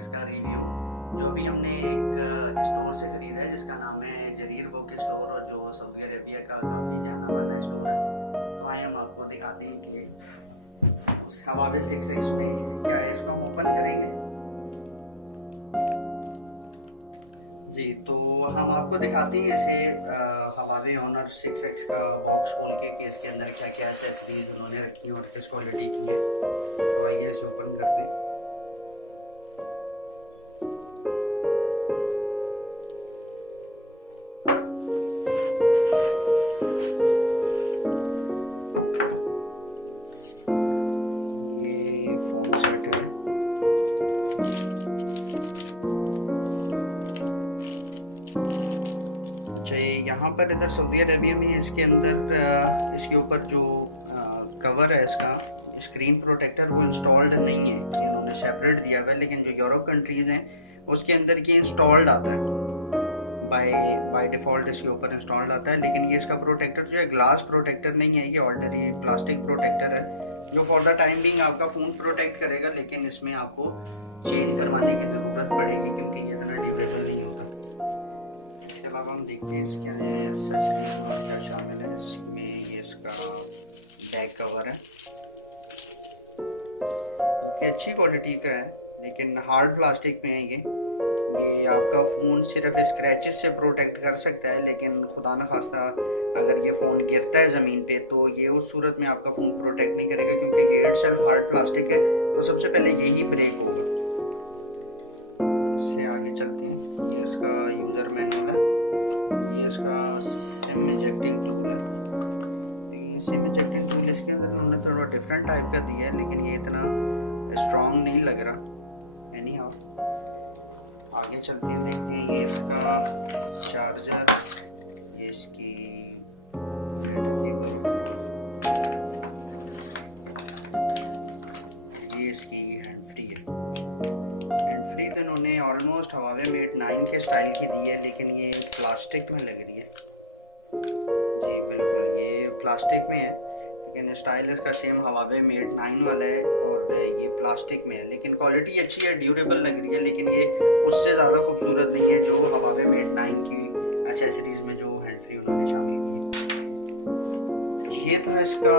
6X का review जो भी हमने एक स्टोर से खरीदा है जिसका नाम है जरीर बुक स्टोर और जो सऊदी अरेबिया का काफ़ी जाना माना स्टोर है। तो आइए हम आपको दिखाते हैं कि उस हवावे 6X में क्या है। इसको हम ओपन करेंगे जी, तो हम आपको दिखाते हैं इसे हवावे ऑनर 6X का बॉक्स खोल के कि इसके अंदर क्या क्या एसेसरीज उन्होंने रखी हैं और किस क्वालिटी की हैं। तो आइए इसे ओपन करते हैं। ये फोन सेट है। यहाँ पर इधर सऊदी अरेबिया में इसके अंदर इसके ऊपर जो कवर है इसका स्क्रीन प्रोटेक्टर वो इंस्टॉल्ड नहीं है, ये इन्होंने सेपरेट दिया हुआ है। लेकिन जो यूरोप कंट्रीज़ हैं उसके अंदर ये इंस्टॉल्ड आता है, बाय बाय डिफ़ॉल्ट इसके ऊपर इंस्टॉल्ड आता है। लेकिन ये इसका प्रोटेक्टर जो है ग्लास प्रोटेक्टर नहीं है, ये ऑलरेडी प्लास्टिक प्रोटेक्टर है जो फॉर द टाइम बिंग आपका फ़ोन प्रोटेक्ट करेगा। लेकिन इसमें आपको चेंज करवाने की ज़रूरत पड़ेगी क्योंकि ये इतना ड्यूरेबल नहीं होता। इसके अलावा हम देखते हैं इसके एसेसरीज में क्या शामिल है। इसमें ये इसका बैक कवर है कि अच्छी क्वालिटी का है लेकिन हार्ड प्लास्टिक में है। ये आपका फ़ोन सिर्फ स्क्रैचेस से प्रोटेक्ट कर सकता है, लेकिन खुदा न खास्ता अगर ये फ़ोन गिरता है ज़मीन पे तो ये उस सूरत में आपका फ़ोन प्रोटेक्ट नहीं करेगा क्योंकि ये इटसेल्फ हार्ड प्लास्टिक है। तो सबसे पहले यही ब्रेक होगा। इससे आगे चलते हैं। ये इसका यूज़र मैनुअल है, ये इसका सिम इजेक्टिंग टूल है। ये सिम इजेक्टिंग टूल इसके अंदर उन्होंने थोड़ा डिफरेंट टाइप का दिया है लेकिन ये इतना स्ट्रॉन्ग नहीं लग रहा। एनी हाउ आगे चलते हैं, देखते हैं। ये इसका चार्जर, ये इसकी ये इसकी हैंड फ्री है। हैंड फ्री तो इन्होंने ऑलमोस्ट हवावे मेट 9 के स्टाइल की दी है लेकिन ये प्लास्टिक में लग रही है। जी बिल्कुल, ये प्लास्टिक में है लेकिन स्टाइल इसका सेम हवावे मेट 9 वाला है और ये प्लास्टिक में है। लेकिन क्वालिटी अच्छी है, ड्यूरेबल लग रही है, लेकिन ये उससे ज़्यादा खूबसूरत नहीं है जो हवावे मेट 9 की एसेसरीज़ में जो हैंड फ्री उन्होंने शामिल की है। ये था इसका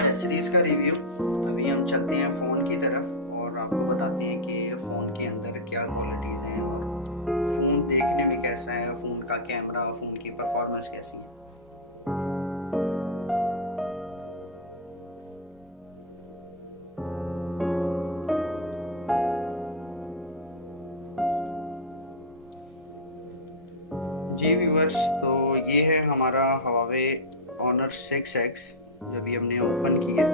एसेसरीज़ का रिव्यू। अभी हम चलते हैं फ़ोन की तरफ और आपको बताते हैं कि फ़ोन के अंदर क्या क्वालिटीज़ हैं और फ़ोन देखने में कैसा है, फ़ोन का कैमरा, फ़ोन की परफॉर्मेंस कैसी है। जी व्यूवर्स, तो ये है हमारा हवावे ऑनर 6X जो भी हमने ओपन किया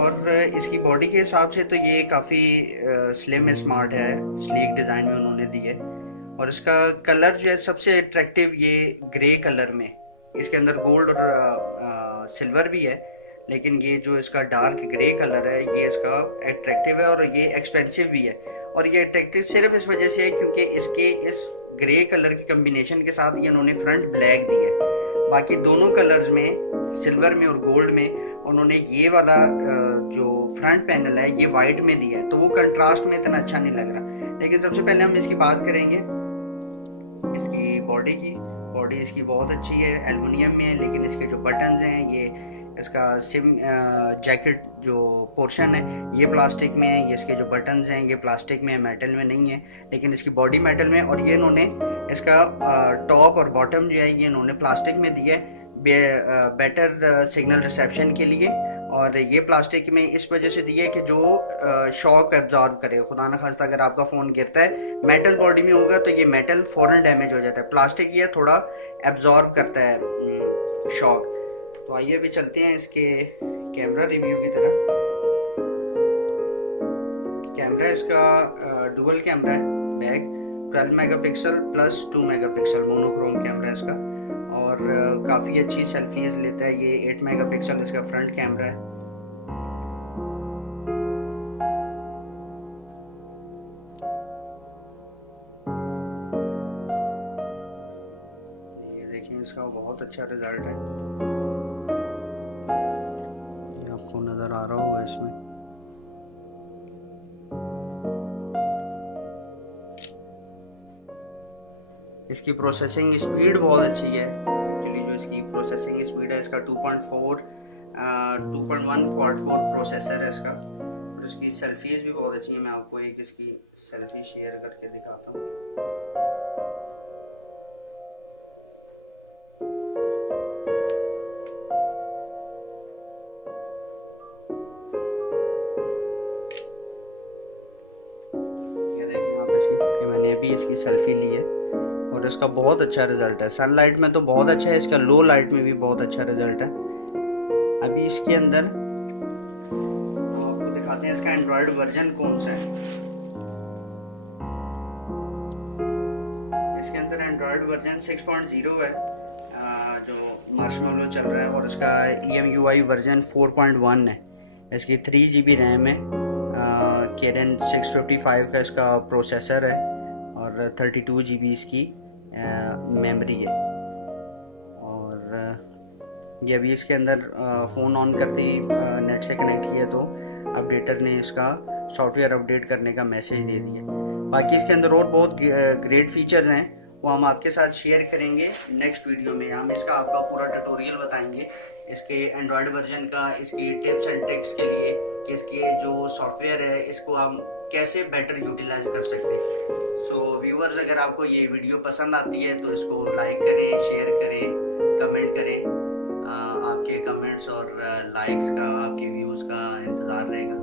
और इसकी बॉडी के हिसाब से तो ये काफ़ी स्लिम स्मार्ट है, स्लीक डिज़ाइन में उन्होंने दी है। और इसका कलर जो है सबसे अट्रैक्टिव ये ग्रे कलर में, इसके अंदर गोल्ड और सिल्वर भी है लेकिन ये जो इसका डार्क ग्रे कलर है ये इसका अट्रैक्टिव है और ये एक्सपेंसिव भी है। और ये अट्रैक्टिव सिर्फ इस वजह से है क्योंकि इसके इस ग्रे कलर के कम्बिनेशन के साथ ये उन्होंने फ्रंट ब्लैक दी है। बाकी दोनों कलर्स में, सिल्वर में और गोल्ड में, उन्होंने ये वाला जो फ्रंट पैनल है ये वाइट में दिया है तो वो कंट्रास्ट में इतना अच्छा नहीं लग रहा। लेकिन सबसे पहले हम इसकी बात करेंगे इसकी बॉडी की। बॉडी इसकी बहुत अच्छी है, एल्युमिनियम में है लेकिन इसके जो बटन्स हैं, ये इसका सिम जैकेट जो पोर्शन है ये प्लास्टिक में है, ये इसके जो बटन्स हैं ये प्लास्टिक में है, मेटल में नहीं है। लेकिन इसकी बॉडी मेटल में, और ये इन्होंने इसका टॉप और बॉटम जो है ये इन्होंने प्लास्टिक में दिया है बेटर सिग्नल रिसेप्शन के लिए। और ये प्लास्टिक में इस वजह से दिया है कि जो शॉक एब्जॉर्ब करे, खुदा न खास्ता अगर आपका फ़ोन गिरता है मेटल बॉडी में होगा तो ये मेटल फ़ौरन डैमेज हो जाता है। प्लास्टिक ये थोड़ा एब्जॉर्ब करता है शॉक। तो आइए अभी चलते हैं इसके कैमरा रिव्यू की तरफ। कैमरा इसका डुअल कैमरा है, back 12 megapixel plus 2 megapixel monochrome camera है इसका और काफ़ी अच्छी सेल्फीज लेता है। ये 8 मेगापिक्सल इसका फ्रंट कैमरा है। ये देखिए इसका बहुत अच्छा रिजल्ट है, आपको नज़र आ रहा होगा इसमें। इसकी प्रोसेसिंग स्पीड बहुत अच्छी है। एक्चुअली जो इसकी प्रोसेसिंग स्पीड है इसका 2.1 क्वाड कोर प्रोसेसर है इसका। और इसकी सेल्फीज़ भी बहुत अच्छी हैं। मैं आपको एक इसकी सेल्फी शेयर करके दिखाता हूँ। ये देखिए यहाँ पे इसकी, मैंने अभी इसकी सेल्फी ली है और इसका बहुत अच्छा रिजल्ट है। सनलाइट में तो बहुत अच्छा है, इसका लो लाइट में भी बहुत अच्छा रिजल्ट है। अभी इसके अंदर आपको दिखाते हैं इसका एंड्रॉयड वर्जन कौन सा है। इसके अंदर एंड्रॉयड वर्जन 6.0 है, जो मार्शमैलो चल रहा है। और इसका EMUI वर्जन 4.1 है। इसकी 3 GB रैम है, केरन 655 का इसका प्रोसेसर है और 32 GB इसकी मेमोरी है। और ये अभी इसके अंदर फ़ोन ऑन करते ही नेट से कनेक्ट किया तो अपडेटर ने इसका सॉफ्टवेयर अपडेट करने का मैसेज दे दिया। बाकी इसके अंदर और बहुत ग्रेट फीचर्स हैं, वो हम आपके साथ शेयर करेंगे नेक्स्ट वीडियो में। हम इसका आपका पूरा ट्यूटोरियल बताएंगे इसके एंड्रॉयड वर्जन का, इसकी टिप्स एंड ट्रिक्स के लिए कि इसके जो सॉफ्टवेयर है इसको हम कैसे बेटर यूटिलाइज कर सकते हैं। सो व्यूअर्स, अगर आपको ये वीडियो पसंद आती है तो इसको लाइक करें, शेयर करें, कमेंट करें। आपके कमेंट्स और लाइक्स का, आपके व्यूज़ का इंतज़ार रहेगा।